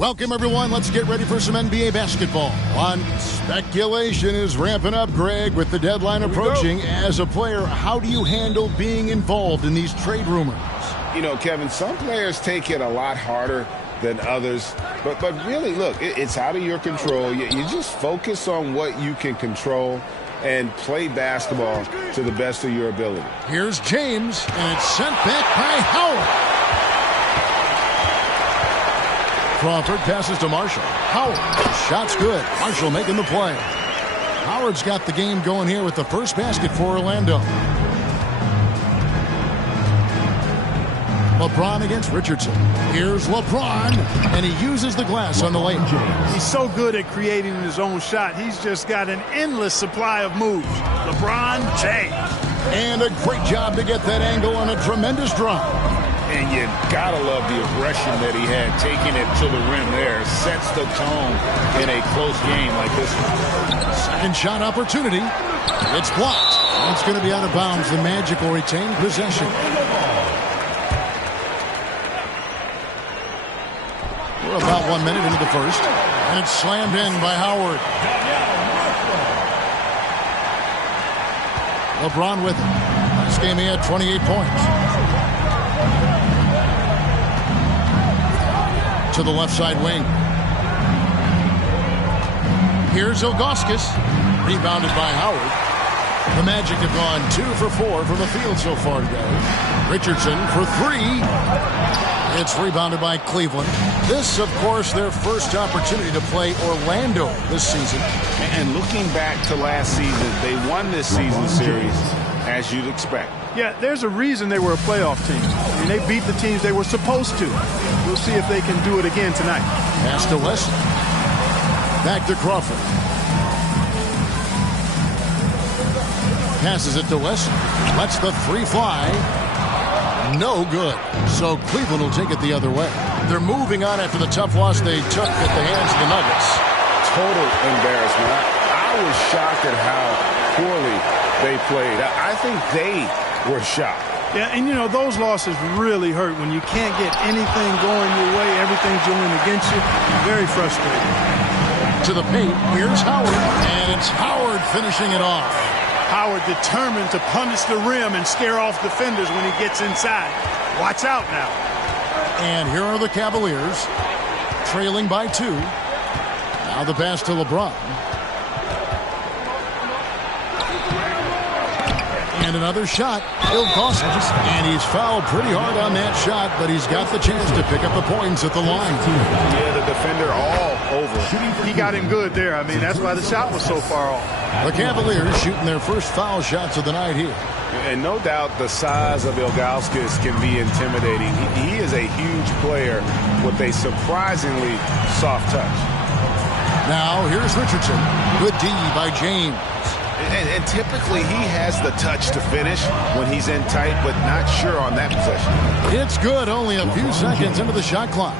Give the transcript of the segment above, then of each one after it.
Welcome, everyone. Let's get ready for some NBA basketball. Speculation is ramping up, Greg, with the deadline approaching. As a player, how do you handle being involved in these trade rumors? You know, Kevin, some players take it a lot harder than others. But really, look, it's out of your control. You just focus on what you can control and play basketball to the best of your ability. Here's James, and it's sent back by Howard. Crawford passes to Marshall. Howard, shot's good. Marshall making the play. Howard's got the game going here with the first basket for Orlando. LeBron against Richardson. Here's LeBron, and he uses the glass on the layup. He's so good at creating his own shot. He's just got an endless supply of moves. LeBron James. And a great job to get that angle on a tremendous drive. And you gotta love the aggression that he had, taking it to the rim there. Sets the tone in a close game like this one. Second shot opportunity. It's blocked. It's going to be out of bounds. The Magic will retain possession. We're about 1 minute into the first. And it's slammed in by Howard. LeBron with it. Last game he had 28 points. To the left side wing. Here's Ilgauskas, rebounded by Howard. The Magic have gone 2 for 4 from the field so far today. Richardson for 3. It's rebounded by Cleveland. This, of course, their first opportunity to play Orlando this season. And looking back to last season, they won this season series as you'd expect. Yeah, there's a reason they were a playoff team. I mean, they beat the teams they were supposed to. We'll see if they can do it again tonight. Pass to Wesley. Back to Crawford. Passes it to Wesley. Lets the 3 fly. No good. So Cleveland will take it the other way. They're moving on after the tough loss they took at the hands of the Nuggets. Total embarrassment. I was shocked at how poorly they played. I think they were shocked. Yeah, and you know, those losses really hurt when you can't get anything going your way. Everything's going against you. Very frustrating. To the paint, here's Howard. And it's Howard finishing it off. Howard determined to punish the rim and scare off defenders when he gets inside. Watch out now. And here are the Cavaliers, trailing by 2. Now the pass to LeBron. And another shot, Ilgauskas, and he's fouled pretty hard on that shot, but he's got the chance to pick up the points at the line. Yeah, the defender all over. He got him good there. I mean, that's why the shot was so far off. The Cavaliers shooting their first foul shots of the night here. And no doubt the size of Ilgauskas can be intimidating. He is a huge player with a surprisingly soft touch. Now here's Richardson. Good D by James. And typically he has the touch to finish when he's in tight, but not sure on that possession. It's good, only a few seconds into the shot clock.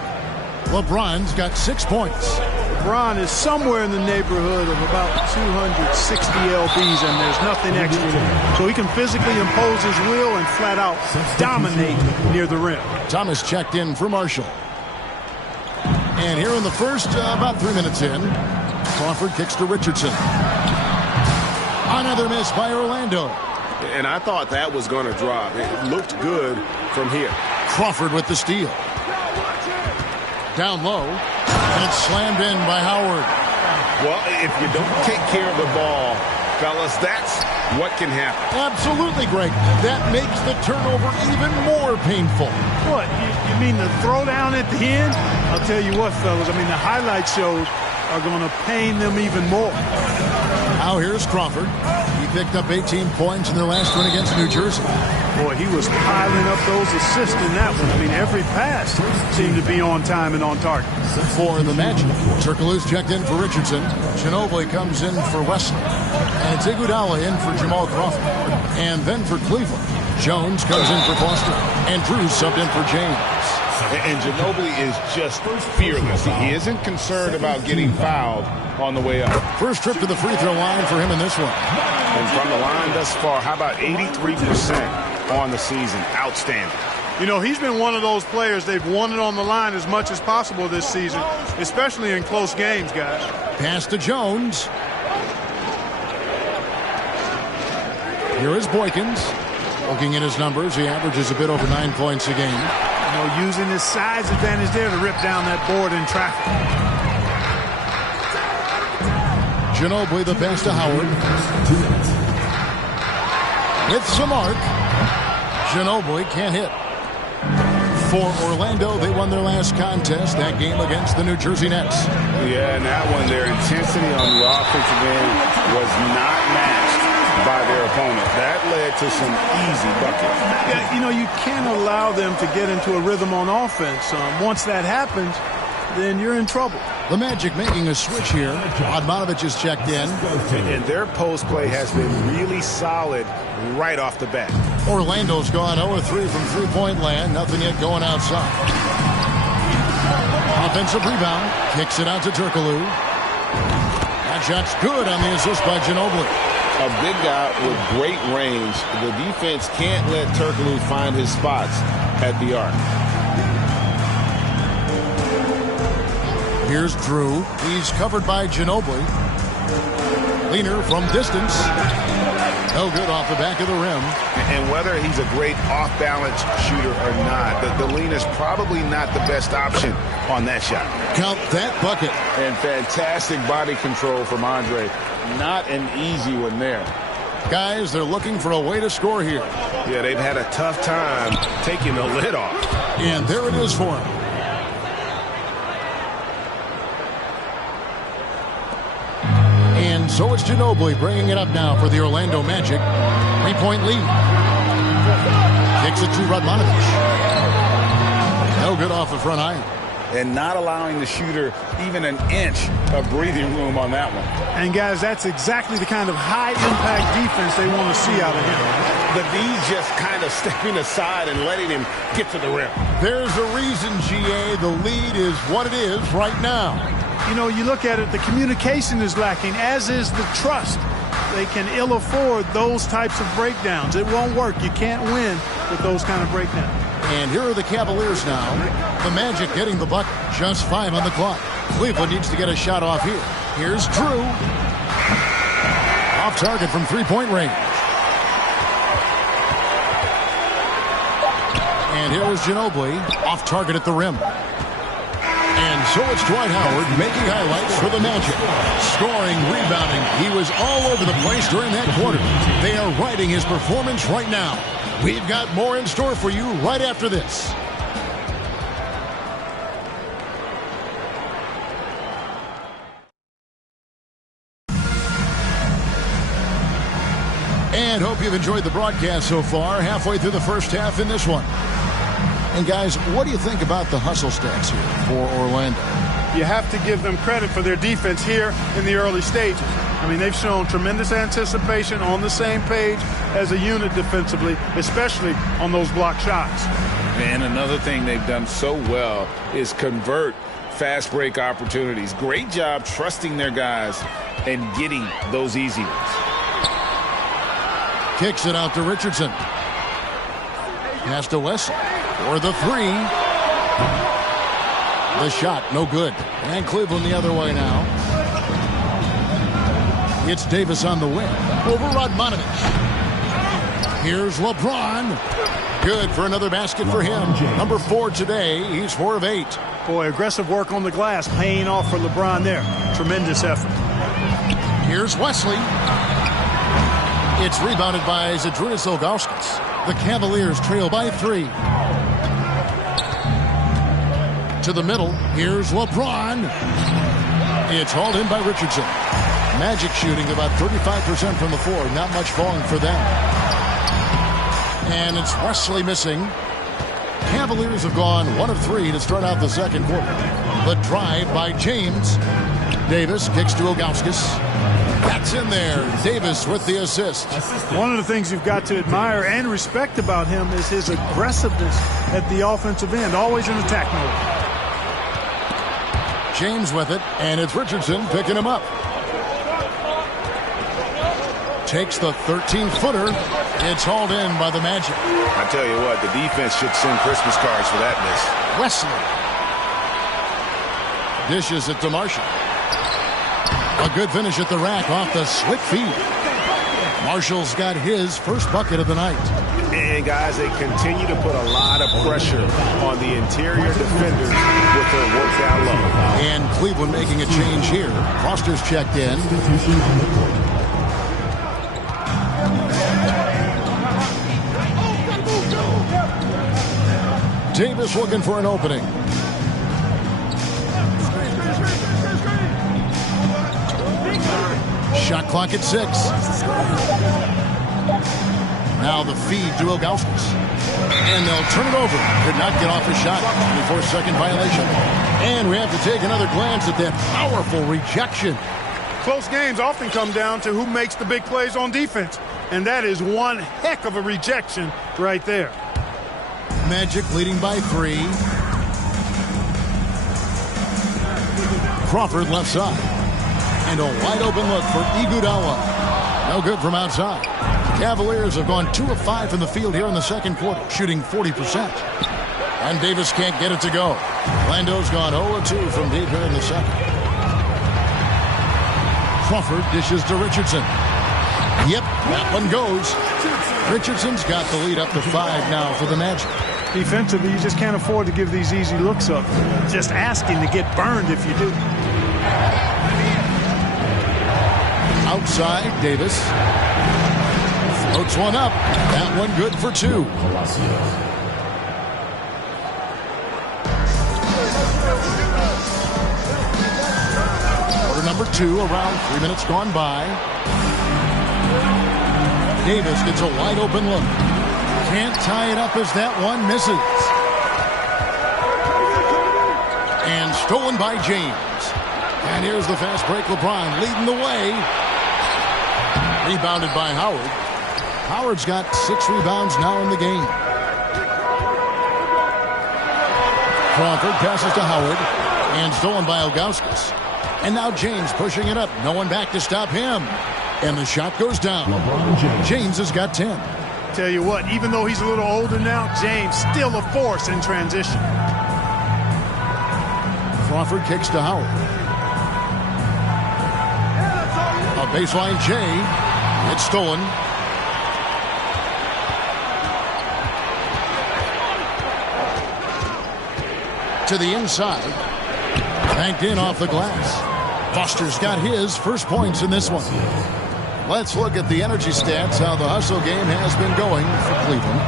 LeBron's got 6 points. LeBron is somewhere in the neighborhood of about 260 lbs, and there's nothing extra in him. So he can physically impose his will and flat out dominate near the rim. Thomas checked in for Marshall. And here in the first, about 3 minutes in, Crawford kicks to Richardson. Another miss by Orlando. And I thought that was going to drop. It looked good from here. Crawford with the steal. Down low. And it's slammed in by Howard. Well, if you don't take care of the ball, fellas, that's what can happen. Absolutely, Greg. That makes the turnover even more painful. What? You mean the throwdown at the end? I'll tell you what, fellas. I mean, the highlight shows are going to pain them even more. Now here's Crawford. He picked up 18 points in their last win against New Jersey. Boy, he was piling up those assists in that one. I mean, every pass seemed to be on time and on target. For the Magic, Turkoglu's checked in for Richardson. Ginobili comes in for Wesley. And it's Iguodala in for Jamal Crawford. And then for Cleveland, Jones comes in for Boston. And Drew's subbed in for James. And Ginobili is just fearless. He isn't concerned about getting fouled on the way up. First trip to the free throw line for him in this one. And from the line thus far, how about 83% on the season? Outstanding. You know, he's been one of those players, they've won it on the line as much as possible this season, especially in close games, guys. Pass to Jones. Here is Boykins. Looking at his numbers, he averages a bit over 9 points a game. You know, using his size advantage there to rip down that board in traffic. Ginobili, the pass to Howard. With some arc. Ginobili can't hit. For Orlando, they won their last contest, that game against the New Jersey Nets. Yeah, and that one, their intensity on the offensive end was not matched by their opponent. That led to some easy buckets. Yeah, you know, you can't allow them to get into a rhythm on offense. Once that happens, then you're in trouble. The Magic making a switch here. Odmanovic is checked in. And their post play has been really solid right off the bat. Orlando's gone 0-3 from three-point land. Nothing yet going outside. Offensive rebound. Kicks it out to Turkoglu. That shot's good on the assist by Ginobili. A big guy with great range. The defense can't let Turkoglu find his spots at the arc. Here's Drew. He's covered by Ginobili. Leaner from distance. No good off the back of the rim. And whether he's a great off-balance shooter or not, the lean is probably not the best option on that shot. Count that bucket. And fantastic body control from Andre. Not an easy one there. Guys, they're looking for a way to score here. Yeah, they've had a tough time taking the lid off. And there it is for him. And so it's Ginobili bringing it up now for the Orlando Magic. 3-point lead. Kicks it to Radmanovic. No good off the front iron. And not allowing the shooter even an inch of breathing room on that one. And, guys, that's exactly the kind of high-impact defense they want to see out of him. The D just kind of stepping aside and letting him get to the rim. There's a reason, GA, the lead is what it is right now. You know, you look at it, the communication is lacking, as is the trust. They can ill afford those types of breakdowns. It won't work. You can't win with those kind of breakdowns. And here are the Cavaliers now. The Magic getting the bucket. Just 5 on the clock. Cleveland needs to get a shot off here. Here's Drew. Off target from three-point range. And here is Ginobili. Off target at the rim. And so it's Dwight Howard making highlights for the Magic. Scoring, rebounding. He was all over the place during that quarter. They are riding his performance right now. We've got more in store for you right after this. And hope you've enjoyed the broadcast so far. Halfway through the first half in this one. And guys, what do you think about the hustle stats here for Orlando? You have to give them credit for their defense here in the early stages. I mean, they've shown tremendous anticipation, on the same page as a unit defensively, especially on those block shots. And another thing they've done so well is convert fast break opportunities. Great job trusting their guys and getting those easy ones. Kicks it out to Richardson. Pass to Wesley for the three. The shot, no good. And Cleveland the other way now. It's Davis on the wing. Over Radmanovic. Here's LeBron. Good for another basket for him. Number 4 today. He's 4 of 8. Boy, aggressive work on the glass, paying off for LeBron there. Tremendous effort. Here's Wesley. It's rebounded by Zydrunas Ilgauskas. The Cavaliers trail by 3. To the middle. Here's LeBron. It's hauled in by Richardson. Magic shooting about 35% from the floor. Not much falling for them. And it's Wesley missing. Cavaliers have gone 1 of 3 to start out the second quarter. The drive by James. Davis kicks to Ilgauskas. That's in there. Davis with the assist. One of the things you've got to admire and respect about him is his aggressiveness at the offensive end. Always in attack mode. James with it, and it's Richardson picking him up. Takes the 13-footer, It's hauled in by the Magic. I tell you what, the defense should send Christmas cards for that miss. Wesley. Dishes it to Marshall. A good finish at the rack off the slick feed. Marshall's got his first bucket of the night. And guys, they continue to put a lot of pressure on the interior defenders with their work down low. And Cleveland making a change here. Foster's checked in. Davis looking for an opening. Shot clock at 6. Now the feed to Ilgauskas. And they'll turn it over. Could not get off a shot. 24-second violation. And we have to take another glance at that powerful rejection. Close games often come down to who makes the big plays on defense. And that is one heck of a rejection right there. Magic leading by 3. Crawford left side. And a wide open look for Iguodala. No good from outside. Cavaliers have gone 2 of 5 from the field here in the second quarter, shooting 40%. And Davis can't get it to go. Lando's gone 0 of 2 from deep here in the second. Crawford dishes to Richardson. Yep, that one goes. Richardson's got the lead up to 5 now for the Magic. Defensively, you just can't afford to give these easy looks up. Just asking to get burned if you do. Outside, Davis. Floats one up. That one good for 2. Quarter number 2, around 3 minutes gone by. Davis gets a wide open look. Can't tie it up as that one misses. And stolen by James. And here's the fast break. LeBron leading the way. Rebounded by Howard. Howard's got 6 rebounds now in the game. Crawford passes to Howard. And stolen by Ilgauskas. And now James pushing it up. No one back to stop him. And the shot goes down. James has got 10. Tell you what, even though he's a little older now, James still a force in transition. Crawford kicks to Howard. A baseline J. It's stolen. To the inside. Banked in off the glass. Foster's got his first points in this one. Let's look at the energy stats, how the hustle game has been going for Cleveland.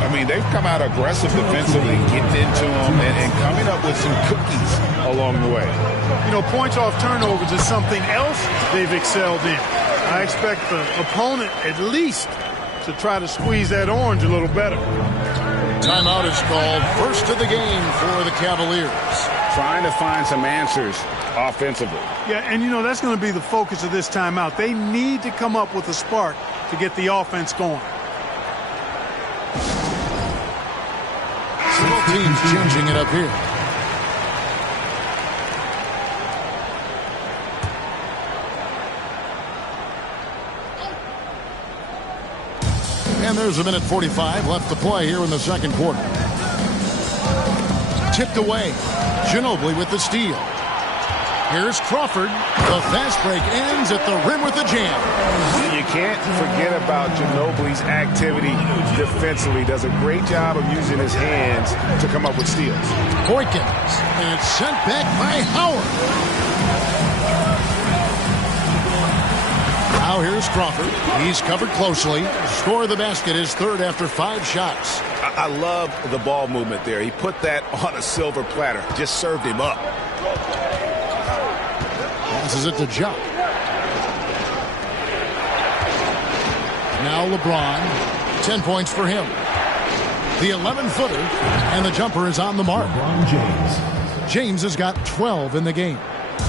I mean, they've come out aggressive defensively, getting into them, and coming up with some cookies along the way. You know, points off turnovers is something else they've excelled in. I expect the opponent at least to try to squeeze that orange a little better. Timeout is called. First of the game for the Cavaliers. Trying to find some answers offensively. Yeah, and you know, that's going to be the focus of this timeout. They need to come up with a spark to get the offense going. Both teams changing it up here. And there's a minute 45 left to play here in the second quarter. Tipped away. Ginobili with the steal. Here's Crawford. The fast break ends at the rim with a jam. You can't forget about Ginobili's activity defensively. Does a great job of using his hands to come up with steals. Boykins. And it's sent back by Howard. Now here's Crawford. He's covered closely. Score of the basket is third after 5 shots. I love the ball movement there. He put that on a silver platter. Just served him up. Passes it to Jump. Now LeBron. 10 points for him. The 11-footer. And the jumper is on the mark. James has got 12 in the game.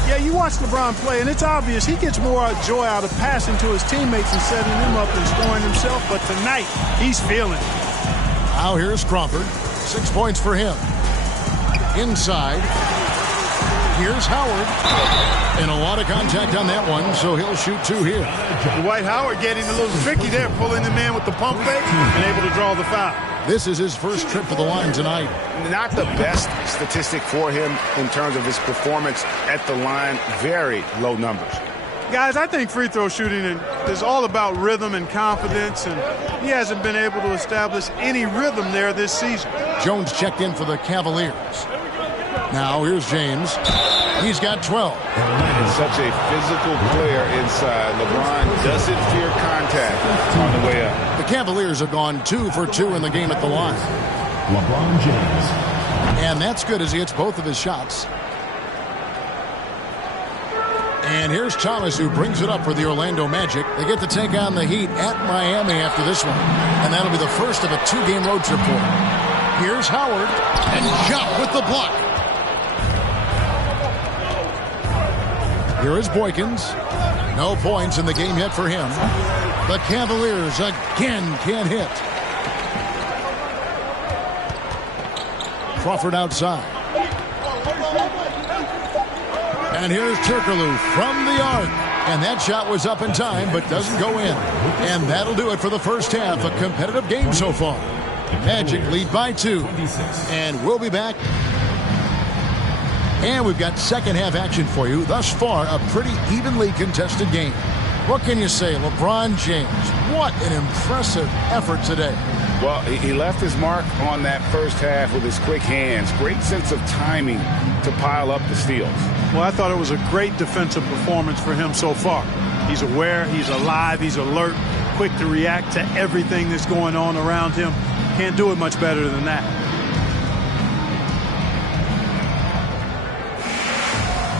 Yeah, you watch LeBron play, and it's obvious he gets more joy out of passing to his teammates and setting them up than scoring himself. But tonight, he's feeling it. Now here's Crawford. 6 points for him. Inside. Here's Howard. And a lot of contact on that one, so he'll shoot 2 here. Dwight Howard getting a little tricky there, pulling the man with the pump fake and able to draw the foul. This is his first trip to the line tonight. Not the best statistic for him in terms of his performance at the line. Very low numbers. Guys, I think free throw shooting is all about rhythm and confidence, and he hasn't been able to establish any rhythm there this season. Jones checked in for the Cavaliers. Now here's James. He's got 12. Such a physical player inside. LeBron doesn't fear contact on the way up. The Cavaliers have gone 2 for 2 in the game at the line. LeBron James. And that's good as he hits both of his shots. And here's Thomas, who brings it up for the Orlando Magic. They get to take on the Heat at Miami after this one. And that'll be the first of a 2-game road trip for him. Here's Howard. And Jump with the block. Here is Boykins. No points in the game yet for him. The Cavaliers again can't hit. Crawford outside. And here's Turkoglu from the arc. And that shot was up in time, but doesn't go in. And that'll do it for the first half. A competitive game so far. Magic lead by 2. And we'll be back. And we've got second half action for you. Thus far, a pretty evenly contested game. What can you say? LeBron James, what an impressive effort today. Well, he left his mark on that first half with his quick hands. Great sense of timing to pile up the steals. Well, I thought it was a great defensive performance for him so far. He's aware, he's alive, he's alert, quick to react to everything that's going on around him. Can't do it much better than that.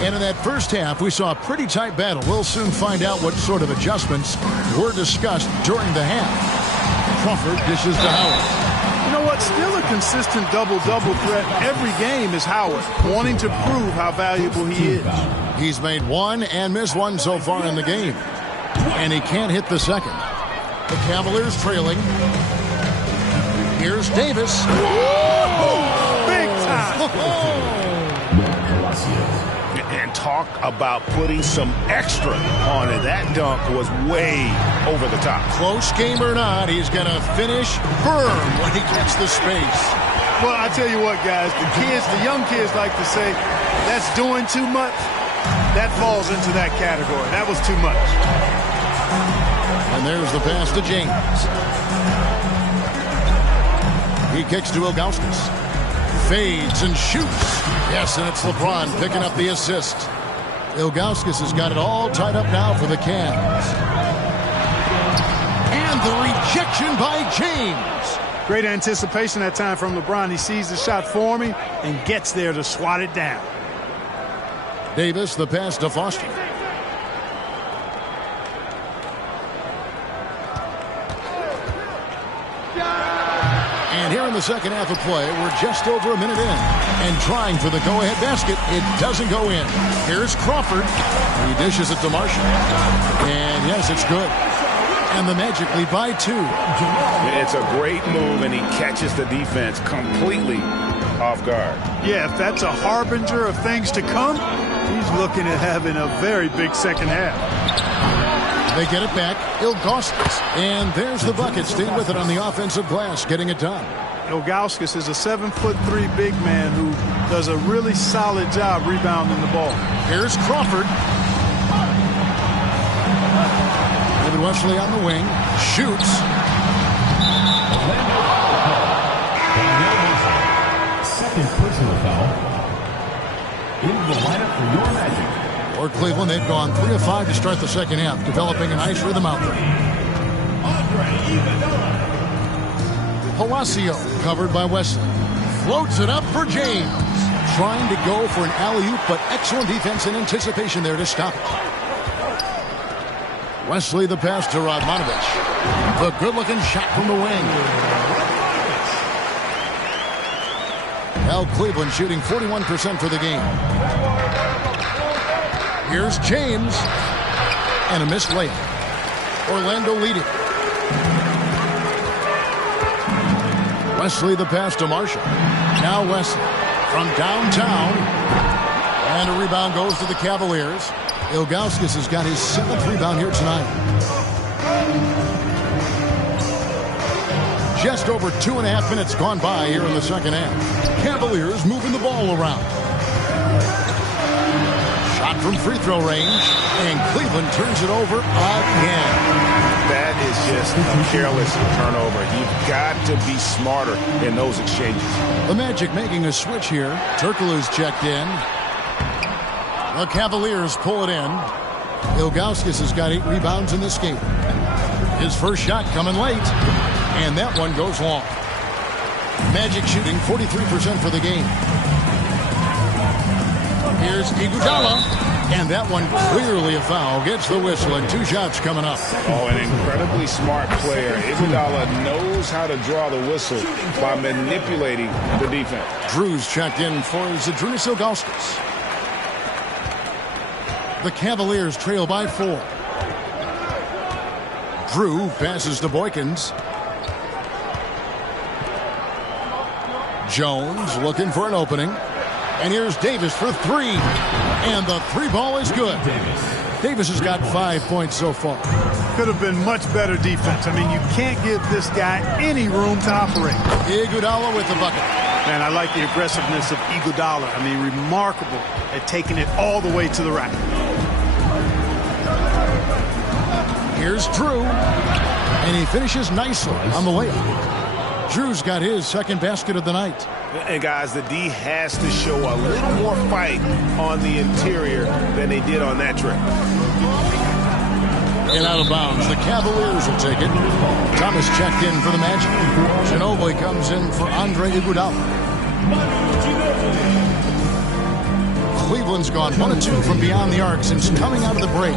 And in that first half, we saw a pretty tight battle. We'll soon find out what sort of adjustments were discussed during the half. Crawford dishes to Howard. You know what? Still a consistent double-double threat every game is Howard, wanting to prove how valuable he is. He's made 1 and missed 1 so far in the game. And he can't hit the second. The Cavaliers trailing. Here's Davis. Big time. And talk about putting some extra on it. That dunk was way over the top. Close game or not, he's going to finish firm when he gets the space. Well, I tell you what, guys, the young kids like to say, that's doing too much. That falls into that category. That was too much. And there's the pass to James. He kicks to Ilgauskas. Fades and shoots. Yes, and it's LeBron picking up the assist. Ilgauskas has got it all tied up now for the Cavs. And the rejection by James. Great anticipation that time from LeBron. He sees the shot forming and gets there to swat it down. Davis, the pass to Foster. And here in the second half of play, we're just over a minute in. And trying for the go-ahead basket, it doesn't go in. Here's Crawford. He dishes it to Marshall. And yes, it's good. And the Magic lead by 2. It's a great move, and he catches the defense completely off guard. Yeah, if that's a harbinger of things to come, he's looking at having a very big second half. They get it back. Ilgauskas. And there's the bucket. Staying with it on the offensive glass, getting it done. Ilgauskas is a 7'3" big man who does a really solid job rebounding the ball. Here's Crawford. David Wesley on the wing. Shoots. Second personal foul. Into the lineup for your Magic. For Cleveland, they've gone 3 of 5 to start the second half, developing a nice rhythm out there. Palacio covered by Wesley. Floats it up for James. Trying to go for an alley-oop, but excellent defense and anticipation there to stop it. Wesley the pass to Radmanovich. The good-looking shot from the wing. Now Cleveland shooting 41% for the game. Here's James. And a missed layup. Orlando leading. Wesley the pass to Marshall. Now Wesley from downtown. And a rebound goes to the Cavaliers. Ilgauskas has got his 7th rebound here tonight. Just over 2.5 minutes gone by here in the second half. Cavaliers moving the ball around. Shot from free throw range, and Cleveland turns it over again. That is just a careless turnover. You've got to be smarter in those exchanges. The Magic making a switch here. Turkoglu's checked in. The Cavaliers pull it in. Ilgauskas has got 8 rebounds in this game. His first shot coming late, and that one goes long. Magic shooting 43% for the game. Here's Iguodala, and that one clearly a foul. Gets the whistle, and 2 shots coming up. Oh, an incredibly smart player. Iguodala knows how to draw the whistle by manipulating the defense. Drew's checked in for Zydrunas Ilgauskas. The Cavaliers trail by 4. Drew passes to Boykins. Jones looking for an opening. And here's Davis for 3. And the 3 ball is good. Davis has got 5 points so far. Could have been much better defense. I mean, you can't give this guy any room to operate. Iguodala with the bucket. Man, I like the aggressiveness of Iguodala. I mean, remarkable at taking it all the way to the rack. Here's Drew, and he finishes nicely on the layup. Drew's got his 2nd basket of the night. And guys, the D has to show a little more fight on the interior than they did on that trip. And out of bounds, the Cavaliers will take it. Thomas checked in for the Magic. Ginobili comes in for Andre Iguodala. Cleveland's gone 1 of 2 from beyond the arc since coming out of the break.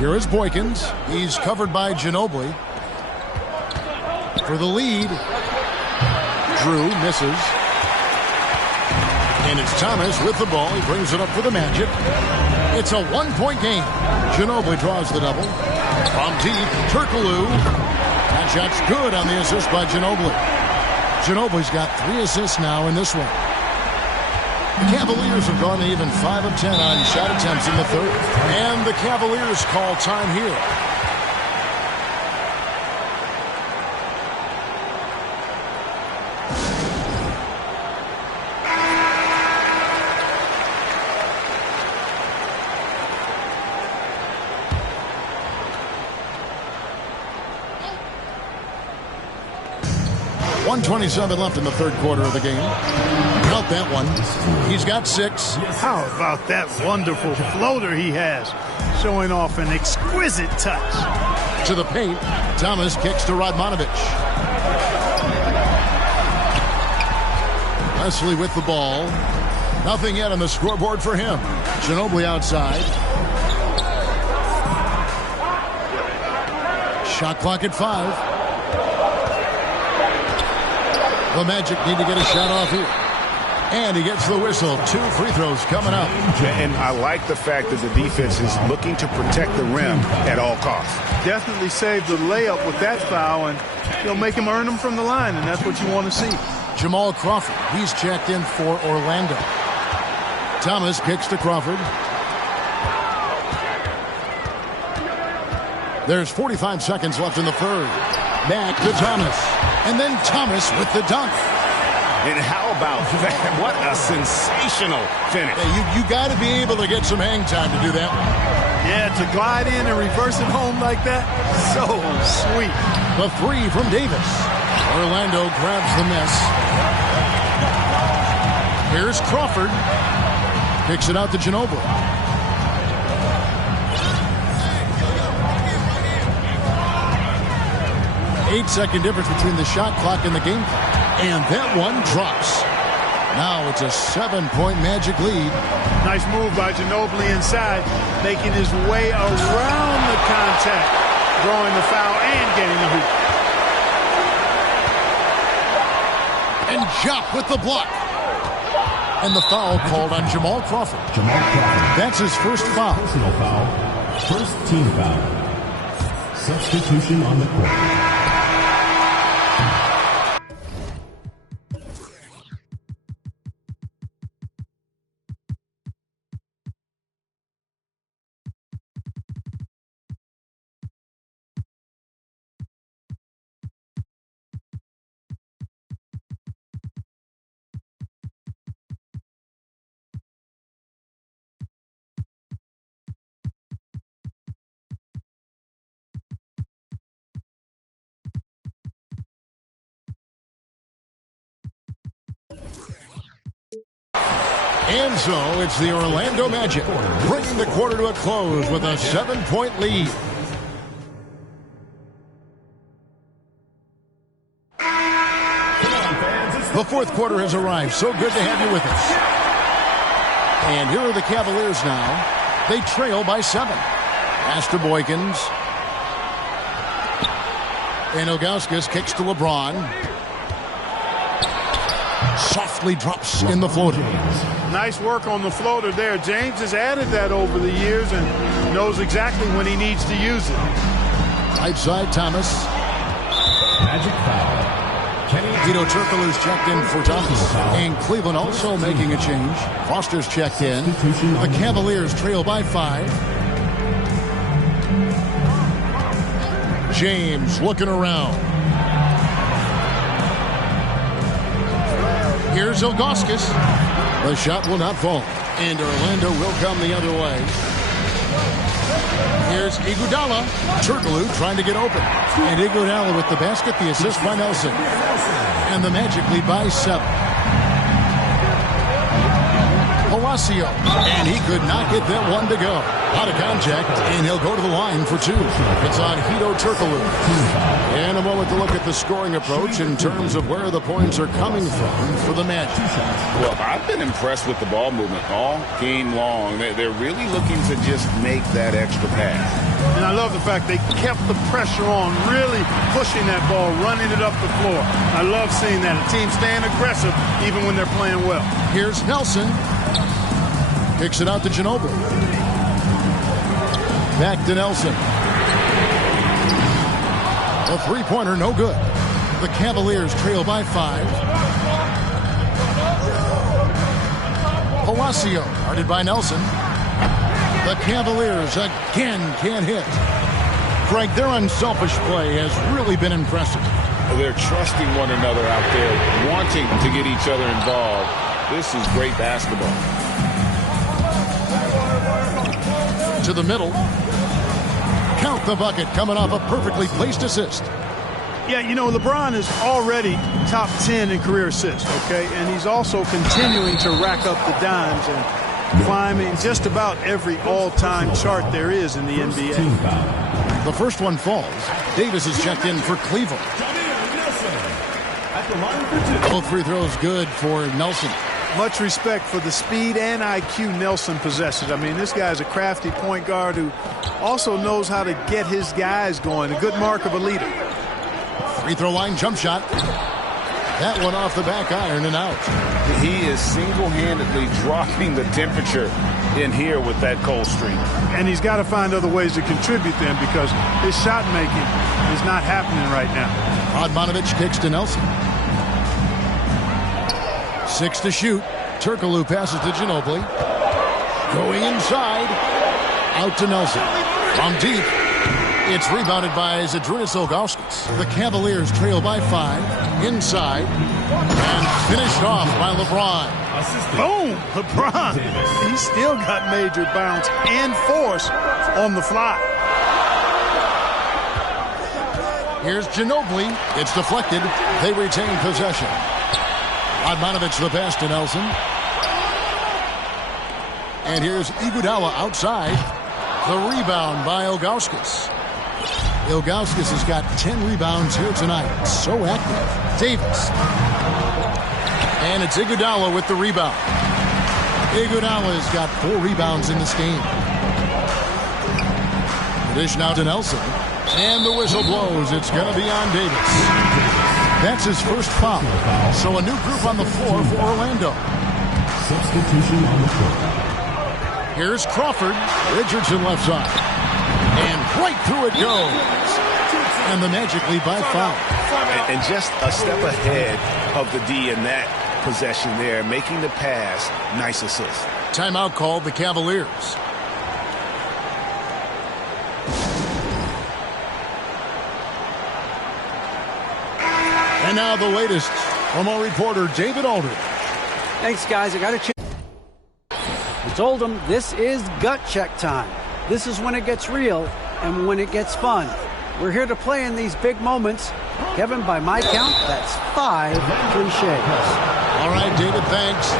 Here is Boykins. He's covered by Ginobili. For the lead. Drew misses. And it's Thomas with the ball. He brings it up for the Magic. It's a 1-point game. Ginobili draws the double. From deep, Turkoglu. That shot's good on the assist by Ginobili. Ginobili's got 3 assists now in this one. The Cavaliers have gone to even 5 of 10 on shot attempts in the 3rd. And the Cavaliers call time here. .127 left in the 3rd quarter of the game. Count that one. He's got 6. How about that wonderful floater he has? Showing off an exquisite touch. To the paint, Thomas kicks to Radmanovic. Wesley with the ball. Nothing yet on the scoreboard for him. Ginobili outside. Shot clock at 5. The Magic need to get a shot off here. And he gets the whistle. 2 free throws coming up. And I like the fact that the defense is looking to protect the rim at all costs. Definitely saved the layup with that foul, and he'll make him earn them from the line, and that's what you want to see. Jamal Crawford, he's checked in for Orlando. Thomas kicks to Crawford. There's 45 seconds left in the 3rd. Back to Thomas. And then Thomas with the dunk. And how about that? What a sensational finish. Yeah, you got to be able to get some hang time to do that. Yeah, to glide in and reverse it home like that, so sweet. The 3 from Davis. Orlando grabs the miss. Here's Crawford. Kicks it out to Ginobili. Eight-second difference between the shot clock and the game clock. And that one drops. Now it's a 7-point Magic lead. Nice move by Ginobili inside, making his way around the contact, drawing the foul and getting the hoop. And Jock with the block. And the foul called on Jamal Crawford. That's his first foul. Personal foul. First team foul. Substitution on the court. And so it's the Orlando Magic bringing the quarter to a close with a 7-point lead. The fourth quarter has arrived. So good to have you with us. And here are the Cavaliers now. They trail by 7. Pass to Boykins. And Ilgauskas kicks to LeBron. Softly drops in the floater. Nice work on the floater there. James has added that over the years and knows exactly when he needs to use it. Right side, Thomas. Magic foul. Hedo Turkoglu's checked in for Thomas. And Cleveland also making a change. Foster's checked in. The Cavaliers trail by 5. James looking around. Here's Ilgauskas. The shot will not fall. And Orlando will come the other way. Here's Iguodala. Turkoglu trying to get open. And Iguodala with the basket, the assist by Nelson. And the Magic lead by 7. Palacio. And he could not get that one to go. Out of contact, and he'll go to the line for 2. It's on Hedo Turkoglu. And a moment to look at the scoring approach in terms of where the points are coming from for the Magic. Well, I've been impressed with the ball movement all game long. They're really looking to just make that extra pass. And I love the fact they kept the pressure on, really pushing that ball, running it up the floor. I love seeing that. A team staying aggressive even when they're playing well. Here's Nelson. Kicks it out to Ginobili. Back to Nelson. A three-pointer, no good. The Cavaliers trail by 5. Palacio, guarded by Nelson. The Cavaliers again can't hit. Greg, their unselfish play has really been impressive. They're trusting one another out there, wanting to get each other involved. This is great basketball. To the middle. Count the bucket coming off a perfectly placed assist. Yeah, you know, LeBron is already top 10 in career assists, okay? And he's also continuing to rack up the dimes and climbing just about every all-time chart there is in the NBA. The first one falls. Davis is checked in for Cleveland. Both free throws good for Nelson. Much respect for the speed and IQ Nelson possesses. I mean, this guy's a crafty point guard who also knows how to get his guys going. A good mark of a leader. Free throw line jump shot. That one off the back iron and out. He is single-handedly dropping the temperature in here with that cold streak. And he's got to find other ways to contribute then because his shot making is not happening right now. Radmanovic kicks to Nelson. 6 to shoot. Turkoglu passes to Ginobili. Going inside. Out to Nelson. From deep. It's rebounded by Zydrunas Ilgauskas. The Cavaliers trail by 5. Inside. And finished off by LeBron. Boom! LeBron. He's still got major bounce and force on the fly. Here's Ginobili. It's deflected. They retain possession. Radmanovic the pass to Nelson. And here's Iguodala outside. The rebound by Ilgauskas. Ilgauskas has got 10 rebounds here tonight. So active. Davis. And it's Iguodala with the rebound. Iguodala has got 4 rebounds in this game. Dish now to Nelson. And the whistle blows. It's going to be on Davis. That's his first foul. So a new group on the floor for Orlando. Substitution on the court. Here's Crawford. Richardson left side. And right through it goes. And the Magic lead by 5. And just a step ahead of the D in that possession there, making the pass. Nice assist. Timeout called the Cavaliers. And now the latest from our reporter, David Aldridge. Thanks, guys. I got to check. I told them this is gut check time. This is when it gets real and when it gets fun. We're here to play in these big moments. Kevin, by my count, that's 5 cliches. All right, David, thanks.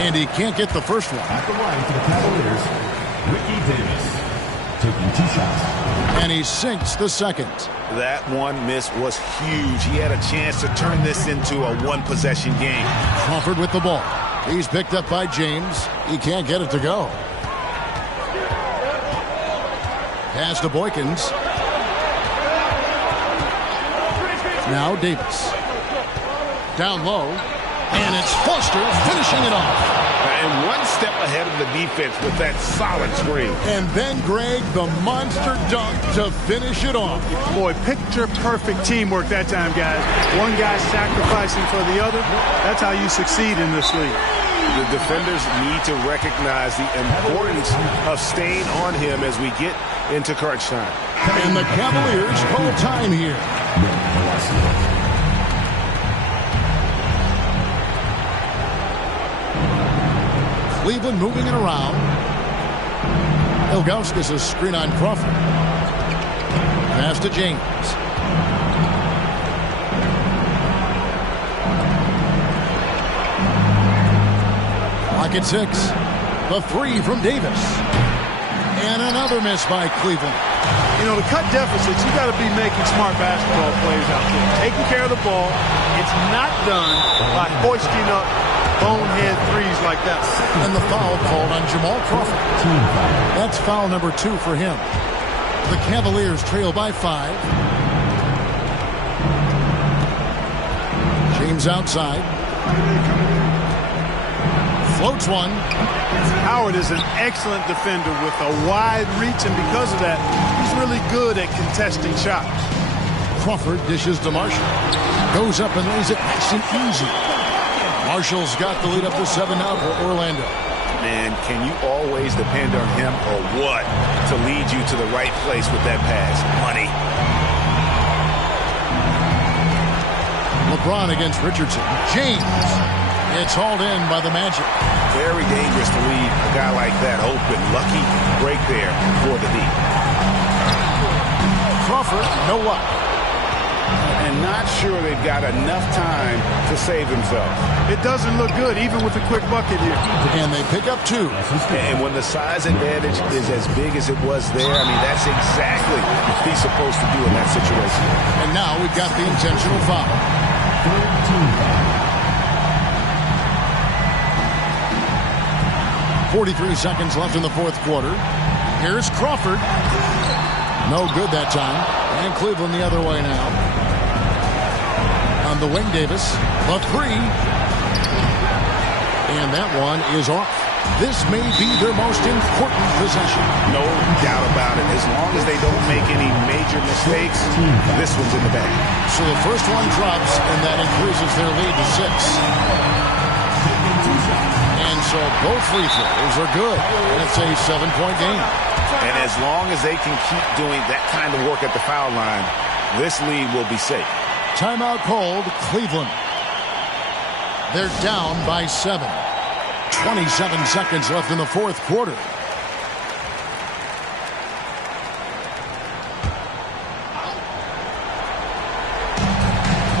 And he can't get the first one. At the line for the Cavaliers, Ricky Davis taking 2 shots. And he sinks the second. That one miss was huge. He had a chance to turn this into a one-possession game. Crawford with the ball. He's picked up by James. He can't get it to go. Pass to Boykins. Now Davis. Down low. And it's Foster finishing it off. And one step ahead of the defense with that solid screen. And then Greg, the monster dunk to finish it off. Boy, picture-perfect teamwork that time, guys. One guy sacrificing for the other. That's how you succeed in this league. The defenders need to recognize the importance of staying on him as we get into crunch time. And the Cavaliers call time here. Cleveland moving it around. Ilgauskas' screen on Crawford. Pass to James. Clock at 6. The 3 from Davis. And another miss by Cleveland. You know, to cut deficits, you got to be making smart basketball plays out there. Taking care of the ball. It's not done by hoisting up bonehead threes like that. And the foul called on Jamal Crawford. That's foul number 2 for him. The Cavaliers trail by 5. James outside. Floats one. Howard is an excellent defender with a wide reach, and because of that, he's really good at contesting shots. Crawford dishes to Marshall. Goes up and lays it nice and easy. Marshall's got the lead up to 7 now for Orlando. Man, can you always depend on him or what to lead you to the right place with that pass? Money. LeBron against Richardson. James. It's hauled in by the Magic. Very dangerous to leave a guy like that open. Lucky break there for the deep. Crawford, no luck. And not sure they've got enough time to save themselves. It doesn't look good, even with a quick bucket here. And they pick up 2. And when the size advantage is as big as it was there, I mean, that's exactly what he's supposed to do in that situation. And now we've got the intentional foul. 43 seconds left in the fourth quarter. Here's Crawford. No good that time. And Cleveland the other way now. On the wing, Davis. The 3. And that one is off. This may be their most important possession. No doubt about it. As long as they don't make any major mistakes, this one's in the bag. So the first one drops, and that increases their lead to 6. And so both free throws are good. And it's a 7-point game. And as long as they can keep doing that kind of work at the foul line, this lead will be safe. Timeout called, Cleveland. They're down by 7. 27 seconds left in the fourth quarter.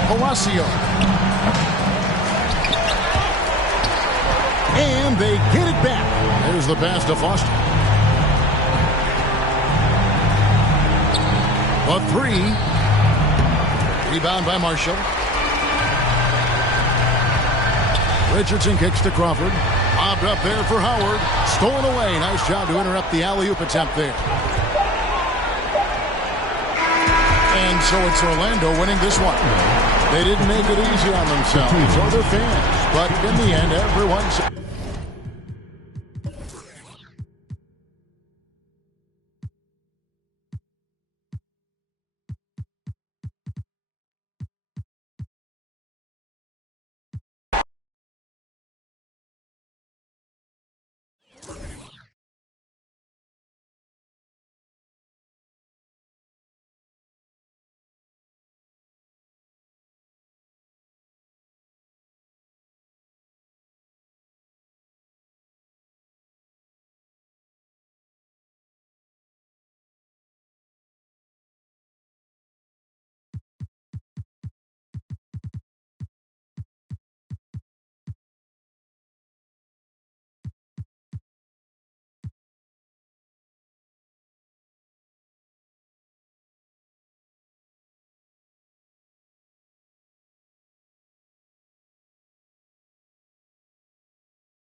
Palacio. And they get it back. There's the pass to Foster. A 3. Rebound by Marshall. Richardson kicks to Crawford. Bobbed up there for Howard. Stolen away. Nice job to interrupt the alley-oop attempt there. And so it's Orlando winning this one. They didn't make it easy on themselves or their fans. But in the end, everyone's...